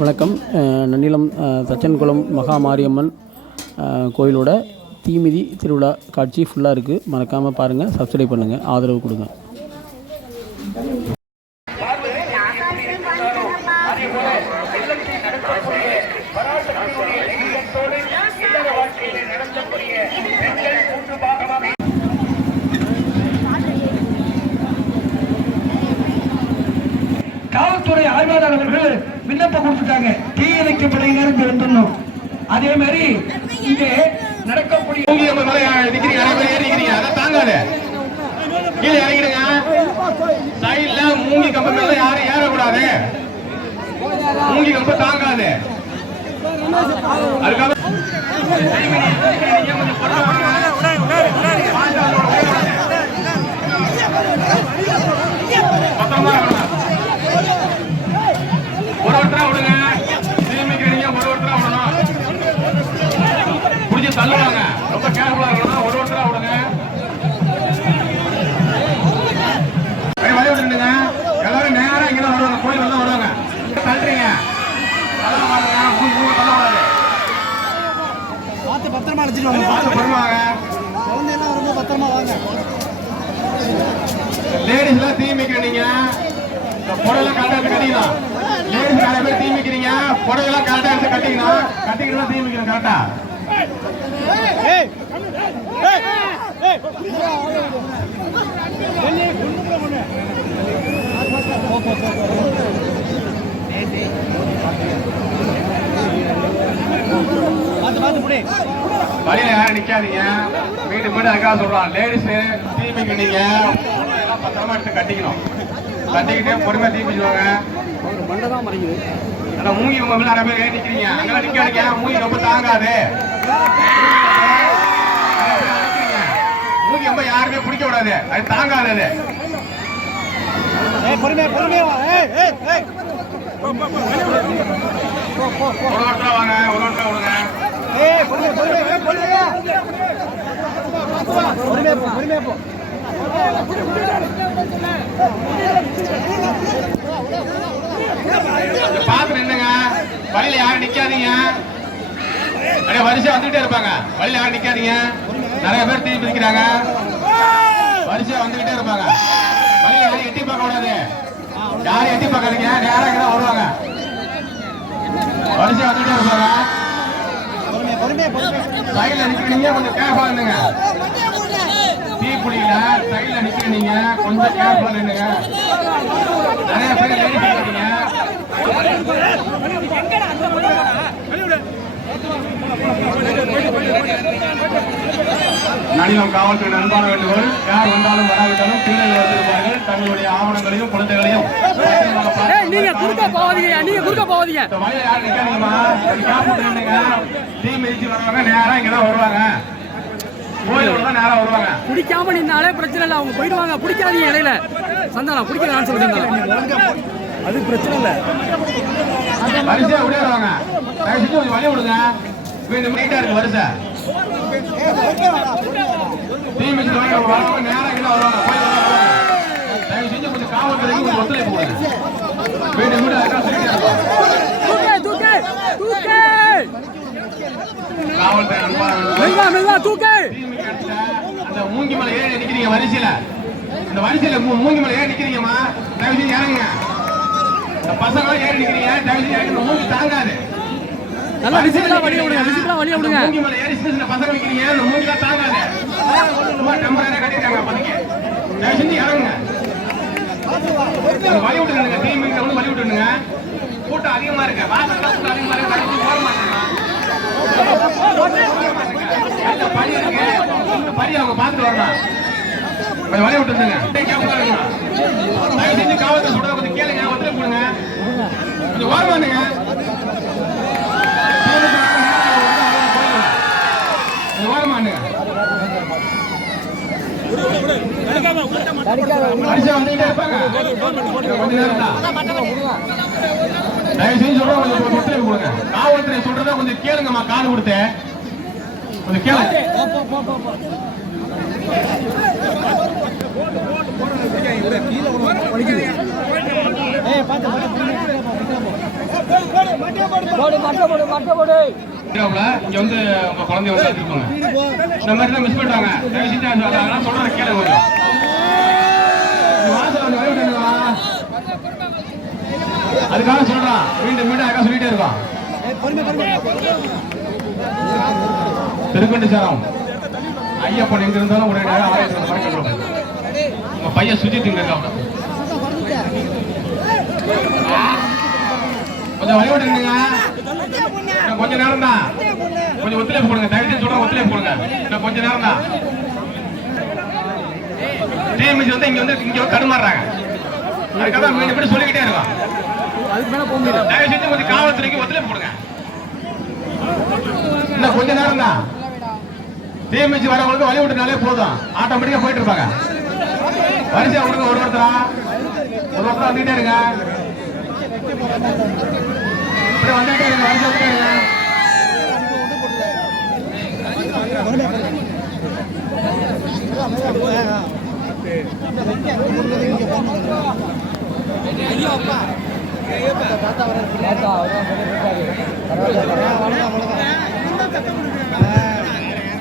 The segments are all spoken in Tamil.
வணக்கம். நன்னிலம் தச்சன்குளம் மகா மாரியம்மன் கோயிலோட தீமிதி திருவிழா காட்சி ஃபுல்லாக இருக்குது மறக்காமல் பாருங்கள் சப்ஸ்கிரைப் பண்ணுங்கள் ஆதரவு கொடுங்க. காவல்துறை ஆய்வாளர் அவர்கள் விண்ணப்பம் கொடுத்துட்டாங்க. தீயணைக்க படையினர் வந்துடணும். அதே மாதிரி இங்கே நடக்கக்கூடிய பேர் ஏறிக்கிறீங்க அதை தாங்காது. கீழே இறங்கிடுங்க. சைடுல மூங்கி கம்பு மேல யாரும் ஏறக்கூடாது. மூங்கி கம்பு தாங்காது. அதுக்காக லேடிஸ் எல்லாம் லேடிஸ்ல தீ மிக்கிற நீங்க கரெக்டா எடுத்து கட்டிக்கலாம் லேடிஸ் நிறைய பேர் தீமிக்கிறீங்க. மிக்கிறீங்க எல்லாம் கரெக்டா எடுத்து கட்டிக்கணும். கட்டிக்கிட்டு தீ மிக்கணும் கரெக்டா வழியில யாரும் நிக்காதீங்க. வீட்டு வீடு அதுக்காக சொல்றான். லேடிஸ் தீமிக்கு நீங்க பத்திரமா எடுத்து கட்டிக்கணும். கட்டிக்கிட்டு தான் மறைக்குது ஆனா மூங்கி உங்க நிறைய பேர் ஏறி நிக்கிறீங்க. அங்கெல்லாம் நிக்காதீங்க மூங்கி ரொம்ப தாங்காது. மூங்கி ரொம்ப யாருமே பிடிக்க விடாது அது தாங்காது அது. பொறுமையா பொறுமையா ஒரு ஒருத்தரா வாங்க ஒரு ஒருத்தரா விடுங்க ஏய் பொறுமையா பொறுமையா நின்னுங்க வழியில யாரும் நிக்காதீங்க. அப்படியே வரிசை வந்துகிட்டே இருப்பாங்க. வழியில யாரும் நிக்காதீங்க. நிறைய பேர் தீ பிடிக்கிறாங்க. வரிசையா வந்துகிட்டே இருப்பாங்க. வழியில யாரும் எட்டி பார்க்க கூடாது. யாரும் எட்டி பார்க்காதீங்க. நேரா இங்க வருவாங்க. வரிசையா வந்துகிட்டே இருப்பாங்க. பொறுமையா பொறுமையா கொஞ்சம் கேர்ஃபுல்லா இருங்க டீ பிடிக்கல சைடுல நிக்கிறீங்க கொஞ்சம் கேர்ஃபுல்லா நின்னுங்க நிறைய பேர் லேடிஸ் இருக்கீங்க நடிகம் காவல்துறை அன்பான வேண்டுகோள் யார் வந்தாலும் வராவிட்டாலும் கீழே வைத்திருப்பார்கள் தங்களுடைய ஆவணங்களையும் குழந்தைகளையும் நீங்க குறுக்க போகாதீங்க நீங்க குறுக்க வழியில யாரும் நிக்காதீங்கம்மா. கொஞ்சம் காப்பாத்து நின்னுங்க. தீ மிதிச்சு வர்றவங்க நேரா இங்கதான் வருவாங்க. பிடிக்காம நின்னாலே பிரச்சனை இல்லை அவங்க போயிடுவாங்க. பிடிக்காதீங்க இடையில. சந்தானம் சொல்லி சந்தானம். அது பிரச்சனை இல்ல. வரிசையா விளையாடுவாங்க தயவு செஞ்சு கொஞ்சம் வழி விடுங்க. மீண்டும் நீட்டா இருக்கு வரிசை. தீ மிதிச்சு வரவங்க வரவங்க நேரா இங்கதான் வருவாங்க தயவு செஞ்சு கொஞ்சம் காவல்துறைக்கு கொஞ்சம் ஒத்துழைப்பு கொடுங்க. அந்த மூங்கி மலை ஏறி நிக்கிறீங்க வரிசையில. அந்த வரிசையில மூங்கி மலை ஏறி நிக்கிறீங்கம்மா. தயவு செஞ்சு இறங்குங்க. இந்த பசங்க ஏறி நிக்கிறீங்க தயவு செஞ்சு இறங்குங்க மூங்கி தாங்காது நல்லா விசிபிளா வழிய விடுங்க விசிபிளா வழிய விடுங்க. மூங்கி மலை ஏறி சின்ன சின்ன பசங்க நிக்கிறீங்க. அந்த மூங்கிலாம் தாங்காது சும்மா டெம்பரரியா கட்டிட்டாங்க அப்போதைக்கு தயவு செஞ்சு இறங்குங்க. கொஞ்சம் வழி விட்டுருங்க வந்து வழி விட்டுருங்க கூட்டம் அதிகமா இருக்கு. வாசல் கூட்டம் அதிகமா இருக்கு. கடைசி போட மாட்டேங்க. பரி இருக்கு. பரி அவங்க பார்த்துட்டு வரலாம் கொஞ்சம் வழி விட்டுருங்க கேப்ல இருக்கணும் தயவு செஞ்சு காவல்துறை சொல்றத கொஞ்சம் கேளுங்க. பண்ணுங்க கொஞ்சம் ஓரம் பண்ணுங்க ஓரமானுங்க காவல்துறை சொல்றத கொஞ்சம் கேளுங்கம்மா காது கொடுத்து. கொஞ்சம் கேளுங்க கீழே இங்க வந்து உங்க குழந்தைய வந்து எடுத்துக்கோங்க இந்த மாதிரி தான் மிஸ் பண்ணிட்டாங்க தயவு செஞ்சு அதெல்லாம் கேளுங்க அதுக்காக சொல்றான் மீண்டும் மீண்டும் அதுக்காக சொல்லிட்டே இருக்கான் ஏய், சாரம். ஐயப்பன் எங்க இருந்தாலும் உடனே ஆலயத்தில் உங்க பையன் சுஜித் இங்க கொஞ்சம் வழி விட்டுருங்க இன்னும் கொஞ்ச நேரம் தான் கொஞ்சம் ஒத்துழைப்பு கொடுங்க. தயவு செஞ்சு சொல்றேன் ஒத்துழைப்பு கொடுங்க. இன்னும் கொஞ்ச நேரம் தான் டிஎம்சி வந்து இங்க வந்து இங்க வந்து தடுமாறுறாங்க. அதுக்காக மீண்டும் மீண்டும் சொல்லிக்கிட்டே இருக்கோம். தயவு செஞ்சு கொஞ்சம் காவல்துறைக்கு ஒத்துழைப்பு கொடுங்க. இன்னும் கொஞ்ச நேரம் தான் டிஎம்சி வரவங்களுக்கு வழி விட்டுனாலே போதும். ஆட்டோமேட்டிக்கா போயிட்டு இருப்பாங்க. வரிசையா விடுங்க ஒரு ஒருத்தரா. ஒரு ஒருத்தரா வந்துட்டே இருங்க. இப்படி வந்துட்டே இருங்க வந்துட்டே இருங்க.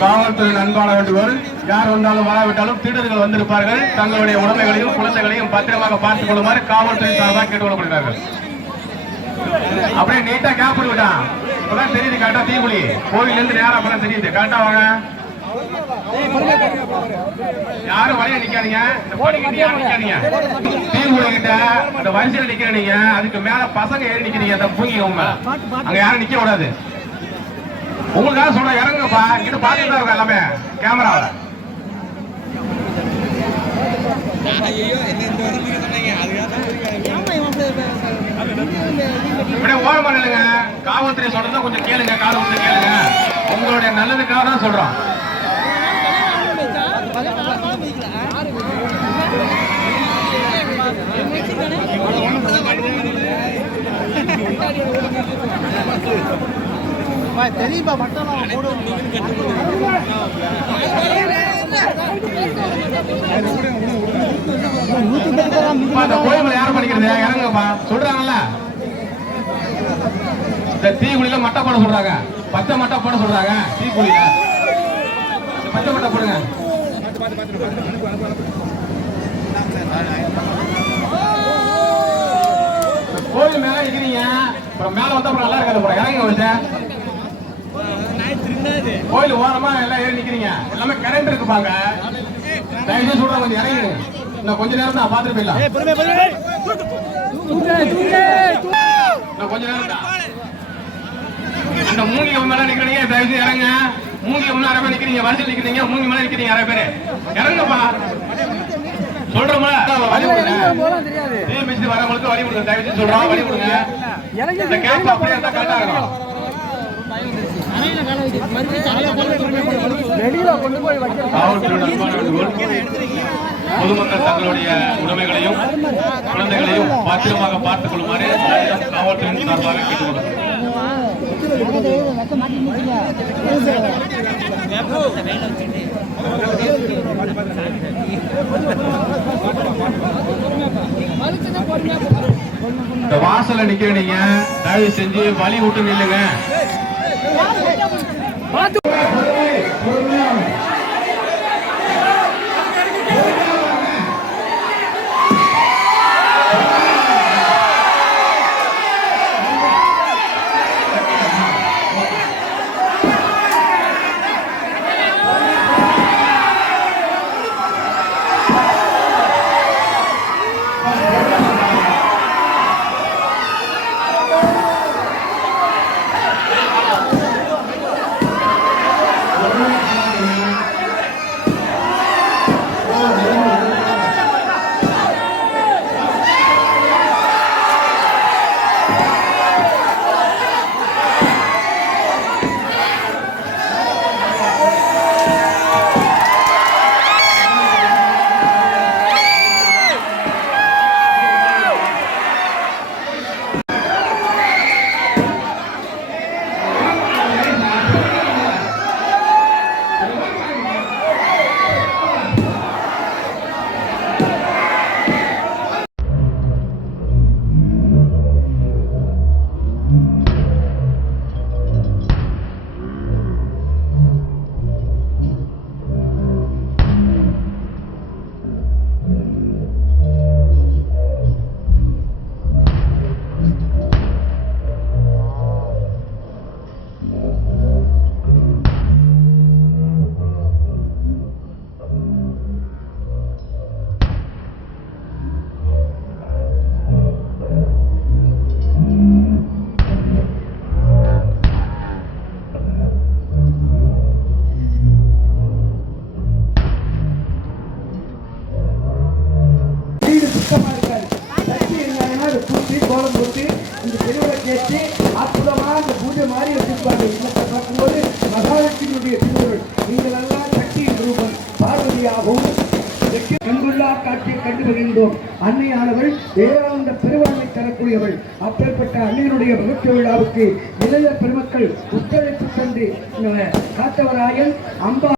காவல்துறை அன்பான வேண்டுகோள். யார் வந்தாலும் வராவிட்டாலும் திருடர்கள் வந்திருப்பார்கள். தங்களுடைய உடமைகளையும் குழந்தைகளையும் பத்திரமாக பார்த்துக் கொள்ளுமாறு காவல்துறை சார்பாக கேட்டுக்கொள்ளப்படுகிறார்கள். அப்படியே நீட்டா கேப் விட்டான் இப்பதான் தெரியுது கரெக்டா தீக்குழி. கோவில்ல இருந்து நேரம் அப்பதான் தெரியுது. கரெக்டா வாங்க. யாரும் வழியில நிக்காதீங்க. இந்த படிக்கிட்டு யாரும் நிக்காதீங்க. தீக்குழி கிட்ட அந்த வரிசையில நிக்கிறீங்க அதுக்கு மேல பசங்க ஏறி நிக்கிறீங்க அந்த பூங்கி உங்க அங்க யாரும் நிக்க கூடாது உங்களுக்காக சொல்ற இறங்குங்கப்பா. இங்கிட்டு பாத்துட்டு தான் இருக்கோம் எல்லாமே. கேமராவில இப்படியே ஓரமா நில்லுங்க காவல்துறை சொல்றதை கொஞ்சம் கேளுங்க காது விட்டு கேளுங்க. உங்களுடைய நல்லதுக்காக தான் சொல்றோம். தெரியுமா மட்டும் போடு நூத்தி பத்து இப்ப சொல்றாங்கல்ல. இந்த தீக்குழியில மட்டை போட சொல்றாங்க. பச்சை மட்டை போட சொல்றாங்க. தீக்குழியில. இந்த பச்சை மட்டை போடுங்க. கோயில் மேல இருக்கிறீங்க அப்புறம் மேல வந்தா அப்புறம் நல்லா இருக்காது போல. இறங்க வச்சு கோயில் ஓரமா எல்லாம் ஏறி நிக்கிறீங்க. எல்லாமே கரண்ட் இருக்குப்பாங்க தயவு செய்து சொல்றேன் கொஞ்சம் இறங்கிடுங்க. இன்னும் கொஞ்ச நேரம் தான் பாத்துட்டு போயிடலாம். இன்னும் கொஞ்ச நேரம் தான். அந்த மூங்கி மேல நிக்கிறீங்க தயவு இறங்க மூங்கி மேல நிறைய பேர் நிக்கிறீங்க வரிசையில் நிக்கிறீங்க மூங்கி மேல நிக்கிறீங்க நிறைய பேர். இறங்கப்பா சொல்றோமா வழி விடுங்க வரவங்களுக்கு வழி விடுங்க தயவு சொல்றோம் வழி விடுங்க இந்த கேப் அப்படியே இருந்தா கரெக்டா இருக்கும் வெளியில கொண்டு போய் வைக்க காவல்துறை அன்பான வேண்டுகோள் பொதுமக்கள் தங்களுடைய உடைமைகளையும் குழந்தைகளையும் பத்திரமாக பார்த்துக் கொள்ளுமாறு காவல்துறையின் சார்பாக கேட்டுக்கொள்கிறோம். இந்த வாசல்ல நிக்கிறீங்க. தயவு செஞ்சு வழி விட்டு நில்லுங்க. Mata வச்சு அற்புதமாக அந்த பூஜை மாதிரி வச்சிருப்பாங்க. இல்லத்தை பார்க்கும்போது மகாலட்சுமியுடைய திருவுருள். நீங்கள் எல்லாம் சக்தியின் ரூபம். பார்வதியாகவும் கண்கொள்ளா காட்சியை கண்டு வருகின்றோம் அன்னையானவள் வேதாந்த பெருவாழ்மை தரக்கூடியவள். அப்பேற்பட்ட அன்னையனுடைய மகிழ்ச்சி விழாவுக்கு இளைய பெருமக்கள் ஒத்துழைப்பு தந்து காத்தவராயன் அம்பா